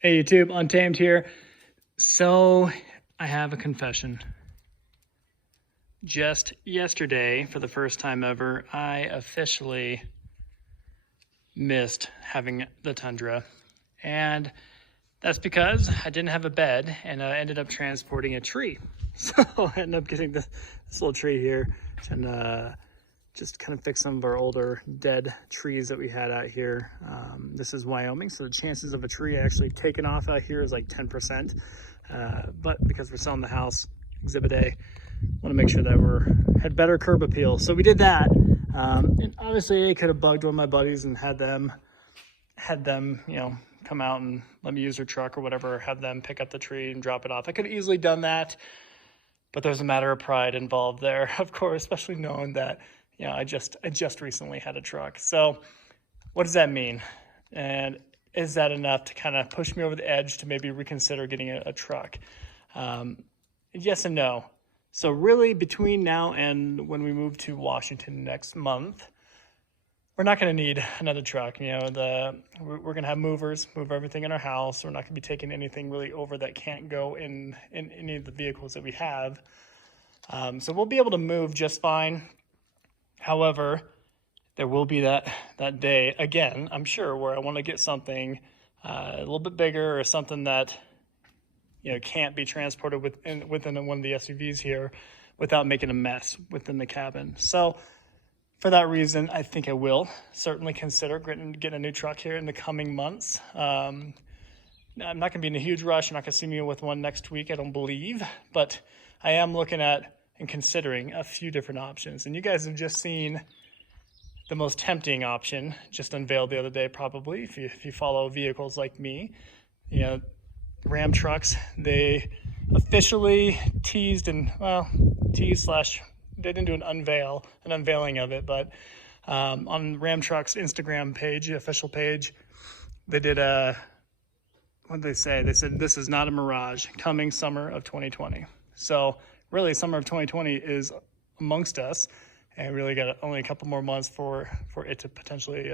Hey YouTube, Untamed here. So I have a confession. Just yesterday, for the first time ever, I officially missed having the Tundra. And that's because I didn't have a bed and I ended up transporting a tree. So I ended up getting this little tree here and just kind of fix some of our older dead trees that we had out here. This is Wyoming, so the chances of a tree actually taking off out here is like 10%. But because we're selling the house, Exhibit A, want to make sure that had better curb appeal. So we did that. And obviously I could have bugged one of my buddies and had them, come out and let me use their truck or whatever, have them pick up the tree and drop it off. I could have easily done that, but there's a matter of pride involved there, of course, especially knowing that, I just recently had a truck. So what does that mean? And is that enough to kind of push me over the edge to maybe reconsider getting a truck? Yes and no. So really between now and when we move to Washington next month, we're not going to need another truck. We're going to have movers, move everything in our house. We're not going to be taking anything really over that can't go in any of the vehicles that we have. So we'll be able to move just fine. However, there will be that day again, I'm sure, where I want to get something a little bit bigger or something that can't be transported within one of the SUVs here without making a mess within the cabin. So for that reason, I think I will certainly consider getting a new truck here in the coming months. I'm not going to be in a huge rush. You're not going to see me with one next week, I don't believe, but I am looking at and considering a few different options. And you guys have just seen the most tempting option just unveiled the other day, probably, if you follow vehicles like me. Ram trucks, they officially teased they didn't do an unveiling of it, but on Ram Truck's Instagram page, official page, they did what did they say? They said, "This is not a mirage, coming summer of 2020. So really, summer of 2020 is amongst us, and really got only a couple more months for it to potentially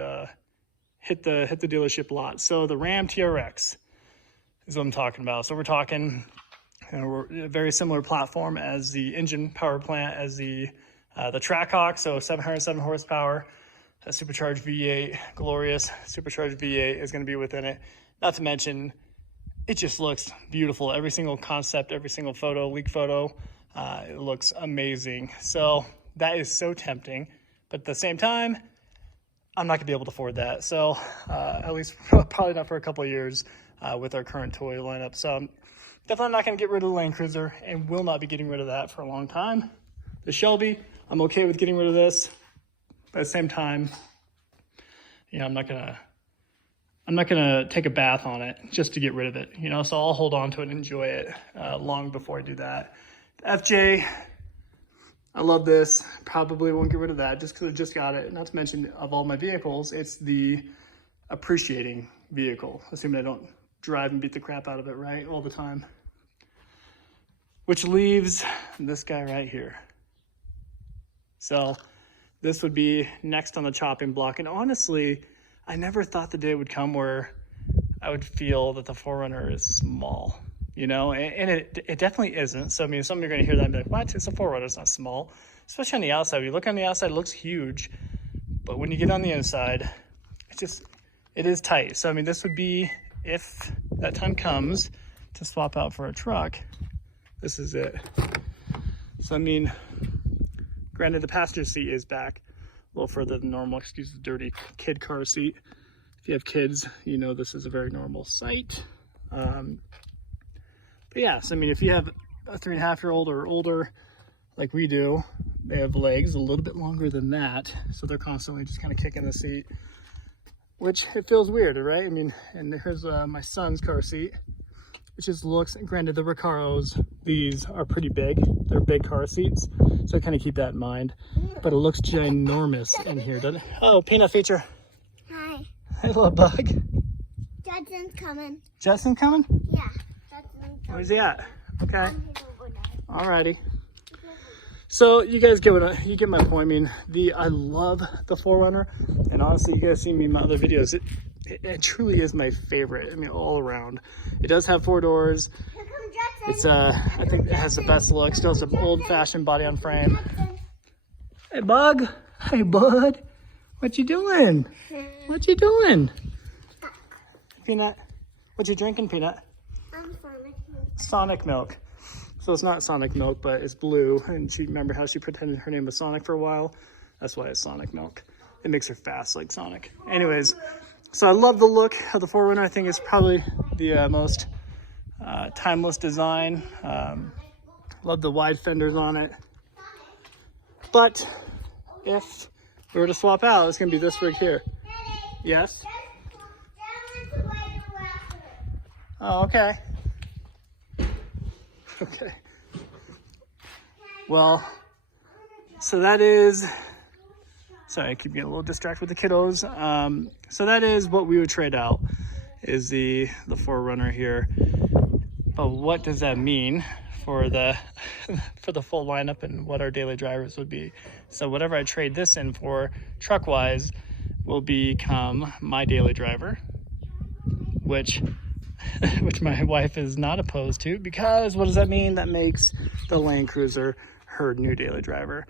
hit the dealership lot. So the Ram TRX is what I'm talking about. So we're talking, we're a very similar platform as the engine power plant as the Trackhawk. So 707 horsepower, a supercharged V8, glorious supercharged V8 is going to be within it. Not to mention, it just looks beautiful. Every single concept, every single photo, leak photo, it looks amazing. So that is so tempting, but at the same time, I'm not gonna be able to afford that. So at least probably not for a couple of years with our current toy lineup. So I'm definitely not gonna get rid of the Land Cruiser and will not be getting rid of that for a long time. The Shelby, I'm okay with getting rid of this, but at the same time, I'm not gonna take a bath on it just to get rid of it, so I'll hold on to it and enjoy it long before I do that. The FJ, I love this. Probably won't get rid of that just because I just got it. Not to mention, of all my vehicles, it's the appreciating vehicle, assuming I don't drive and beat the crap out of it, right, all the time. Which leaves this guy right here. So this would be next on the chopping block. And honestly, I never thought the day would come where I would feel that the 4Runner is small. And it definitely isn't. So, some of you are going to hear that and be like, what? It's a 4Runner, it's not small. Especially on the outside. When you look on the outside, it looks huge. But when you get on the inside, it is tight. So, this would be, if that time comes to swap out for a truck, this is it. So, granted, the passenger seat is back a little further than normal. Excuse the dirty kid car seat. If you have kids, this is a very normal sight. But yeah, so if you have a 3.5-year-old or older, like we do, they have legs a little bit longer than that, so they're constantly just kind of kicking the seat, which it feels weird, right? And here's my son's car seat, which just looks, granted, the Recaros, these are pretty big. They're big car seats, so I kind of keep that in mind. But it looks ginormous in here, doesn't it? Oh, Peanut Feature. Hi. Hey, little bug. Justin's coming. Justin coming? Yeah. Justin's coming. Where's he at? Okay. Alrighty. So you guys get you get my point. I love the 4Runner, and honestly, you guys see me in my other videos. it truly is my favorite. I mean, all around. It does have 4 doors. Here comes It's Judson. I think it has the best look. Still has an old-fashioned body on frame. Hey, Bug. Hey, bud. What you doing? What you doing? Peanut. What you drinking, Peanut? I'm Sonic. Sonic milk. So it's not Sonic milk, but it's blue. And she remember how she pretended her name was Sonic for a while? That's why it's Sonic milk. It makes her fast like Sonic. Anyways, so I love the look of the 4Runner. I think it's probably the most timeless design. Love the wide fenders on it. But if we were to swap out, it's going to be this rig here. Yes? Oh, okay. Okay. Well, so that is, sorry, I keep getting a little distracted with the kiddos. So that is what we would trade out, is the 4Runner here. But what does that mean for the for the full lineup and what our daily drivers would be? So whatever I trade this in for, truck-wise, will become my daily driver, which my wife is not opposed to, because what does that mean? That makes the Land Cruiser her new daily driver,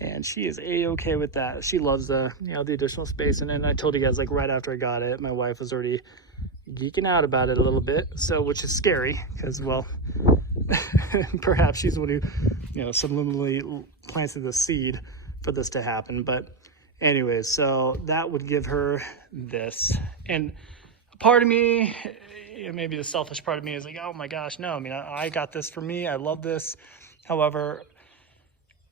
and she is a-okay with that. She loves the the additional space. And then I told you guys, like, right after I got it, my wife was already geeking out about it a little bit, so, which is scary because, well, perhaps she's the one who subliminally planted the seed for this to happen. But anyways, so that would give her this. And a part of me, maybe the selfish part of me, is like, oh my gosh, no, I mean, I got this for me, I love this. However,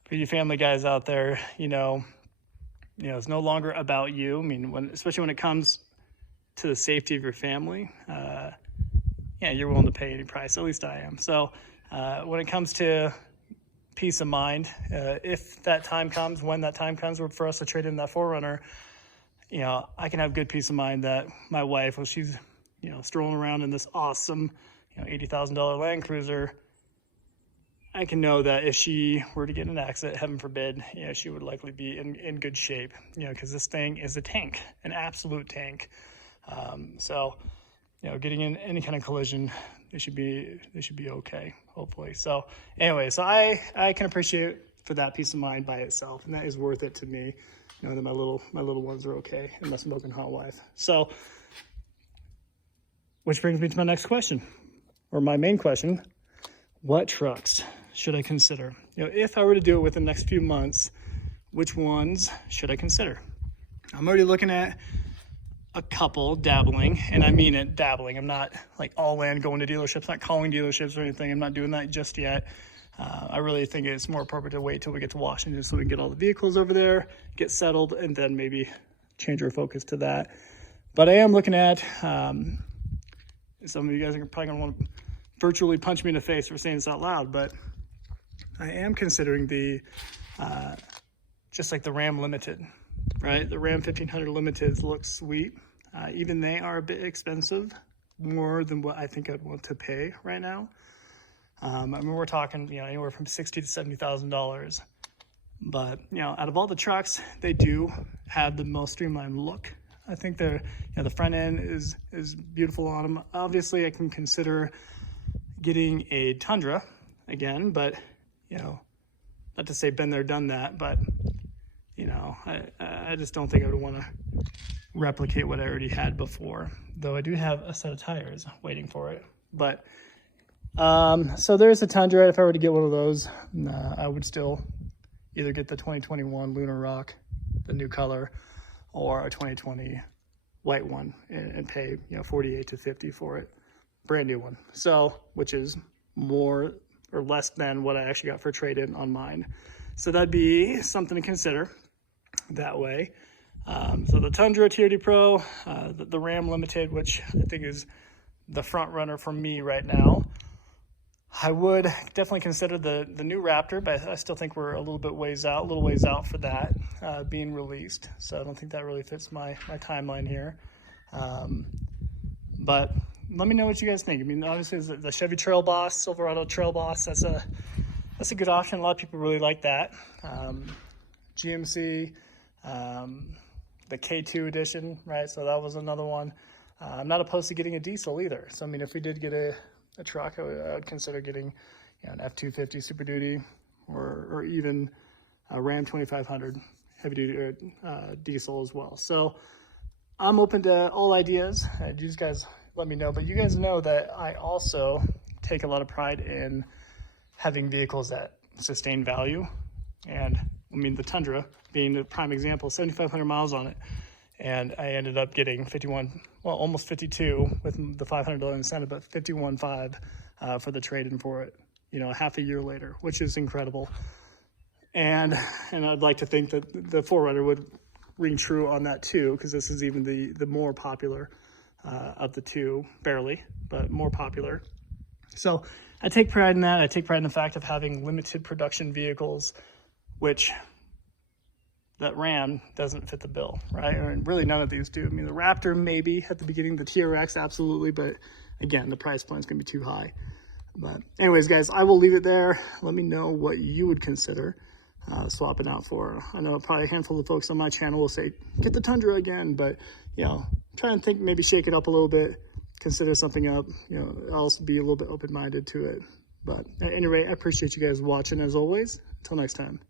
for you family guys out there, it's no longer about you. I mean, especially when it comes to the safety of your family, you're willing to pay any price. At least I am. So when it comes to peace of mind, if that time comes, when that time comes for us to trade in that 4Runner, I can have good peace of mind that my wife, when she's strolling around in this awesome $80,000 Land Cruiser, I can know that if she were to get in an accident, heaven forbid, she would likely be in good shape, because this thing is a tank, an absolute tank. So, getting in any kind of collision, they should be okay, hopefully. So anyway, so I can appreciate for that peace of mind by itself, and that is worth it to me, that my little ones are okay, and my smoking hot wife. So, which brings me to my next question, or my main question: what trucks should I consider? If I were to do it within the next few months, which ones should I consider? I'm already looking at a couple, dabbling, and I mean it, dabbling. I'm not like all in going to dealerships, not calling dealerships or anything. I'm not doing that just yet. I really think it's more appropriate to wait till we get to Washington so we can get all the vehicles over there, get settled, and then maybe change our focus to that. But I am looking at, some of you guys are probably gonna want to virtually punch me in the face for saying this out loud, but I am considering the, just like the Ram Limited, right? The Ram 1500 Limiteds look sweet. Even they are a bit expensive, more than what I think I'd want to pay right now. I mean, we're talking, anywhere from $60,000 to $70,000. But, out of all the trucks, they do have the most streamlined look. I think they're, the front end is beautiful on them. Obviously, I can consider getting a Tundra again, but, not to say been there, done that, but, I just don't think I would want to replicate what I already had before, though I do have a set of tires waiting for it. But so there's a Tundra. If I were to get one of those, I would still either get the 2021 Lunar Rock, the new color, or a 2020 white one, and pay $48 to $50 for it, brand new one. So, which is more or less than what I actually got for trade-in on mine. So that'd be something to consider that way. So the Tundra TRD Pro, the Ram Limited, which I think is the front runner for me right now. I would definitely consider the new Raptor, but I still think we're a little ways out for that being released. So I don't think that really fits my timeline here. But let me know what you guys think. I mean, obviously the Chevy Trail Boss, Silverado Trail Boss, that's a good option. A lot of people really like that. GMC, the K2 edition, right? So that was another one. I'm not opposed to getting a diesel either. So I mean, if we did get a truck, I would consider getting, you know, an F-250 Super Duty, or even a Ram 2500 heavy duty diesel as well. So I'm open to all ideas. You guys let me know, but you guys know that I also take a lot of pride in having vehicles that sustain value. And I mean, the Tundra being a prime example, 7,500 miles on it. And I ended up getting 51, well, almost 52 with the $500 incentive, but 51.5 for the trade-in for it, you know, half a year later, which is incredible. And I'd like to think that the 4Runner would ring true on that too, because this is even the more popular of the two, barely, but more popular. So I take pride in that. I take pride in the fact of having limited production vehicles, which that Ram doesn't fit the bill, right? Or really none of these do. I mean, the Raptor maybe at the beginning, the TRX absolutely, but again, the price point is going to be too high. But anyways, guys, I will leave it there. Let me know what you would consider swapping out for. I know probably a handful of folks on my channel will say, get the Tundra again, but, you know, try and think, maybe shake it up a little bit, consider something up, you know, also be a little bit open-minded to it. But at any rate, I appreciate you guys watching as always. Until next time.